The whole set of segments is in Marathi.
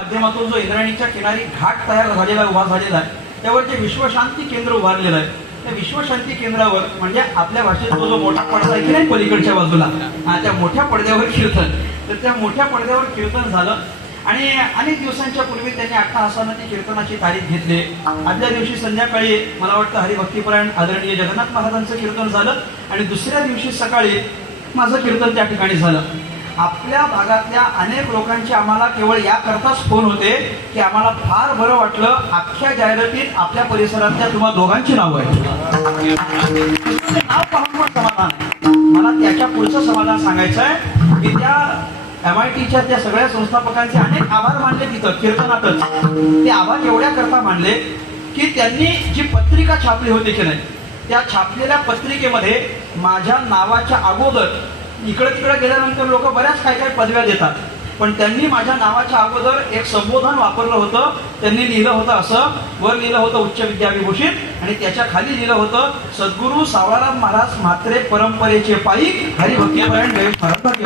माध्यमातून जो इंद्रायणीच्या किनारी घाट तयार झालेला उभा झालेला आहे त्यावर जे विश्वशांती केंद्र उभारलेलं आहे. त्या विश्वशांती केंद्रावर म्हणजे आपल्या भाषेत तो जो मोठा पडदा आहे की नाही पलीकडच्या बाजूला? त्या मोठ्या पडद्यावर कीर्तन. तर त्या मोठ्या पडद्यावर कीर्तन झालं. आणि अनेक दिवसांच्या पूर्वी त्यांनी अट्टहासानं ती कीर्तनाची तारीख घेतली. आदल्या दिवशी संध्याकाळी मला वाटतं हरिभक्तीपरायण आदरणीय जगन्नाथ महाराजांचं कीर्तन झालं. आणि दुसऱ्या दिवशी सकाळी माझं कीर्तन त्या ठिकाणी झालं. आपल्या भागातल्या अनेक लोकांचे आम्हाला केवळ याकरताच फोन होते की आम्हाला फार बरं वाटलं. अख्ख्या जाहिरातीत आपल्या परिसरातल्या तुम्हा दोघांची नावं आहेत. नाव पाहून पण समाधान. मला त्याच्या पुढचं समाधान सांगायचं आहे की त्या एम आय टीच्या त्या सगळ्या संस्थापकांचे अनेक आभार मानले तिथं कीर्तनातच. ते आभार एवढ्या करता मानले की त्यांनी जी पत्रिका छापली होती की नाही त्या छापलेल्या पत्रिकेमध्ये माझ्या नावाच्या अगोदर इकडे तिकडे गेल्यानंतर लोक बऱ्याच काय काय पदव्या देतात. पण त्यांनी माझ्या नावाच्या अगोदर एक संबोधन वापरलं होतं. त्यांनी लिहिलं होतं असं. वर लिहिलं होतं उच्च विद्याविभूषित आणि त्याच्याखाली लिहिलं होतं सद्गुरू सावळाराम महाराज म्हात्रे परंपरेचे पायी हरिभक्तीपरायण गणेश महाराज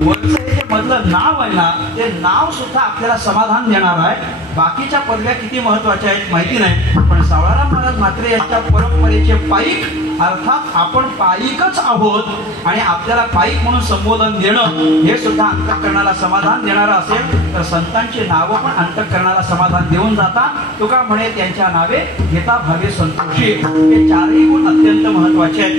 वरचं जे मधलं नाव आहे ना ते नाव सुद्धा आपल्याला समाधान देणार आहे. बाकीच्या पदव्या किती महत्त्वाच्या आहेत माहिती नाही. पण सावळाराम महाराज म्हात्रे यांच्या परंपरेचे पायी अर्थात आपण पायिकच आहोत आणि आपल्याला पायिक म्हणून संबोधन देणं हे सुद्धा अंतकरणाला समाधान देणारं असेल तर संतांची नावं पण अंतकरणाला समाधान देऊन जातात. तुका म्हणे त्यांच्या नावे घेता भावे संतोषी. हे चारही गुण अत्यंत महत्त्वाचे आहेत.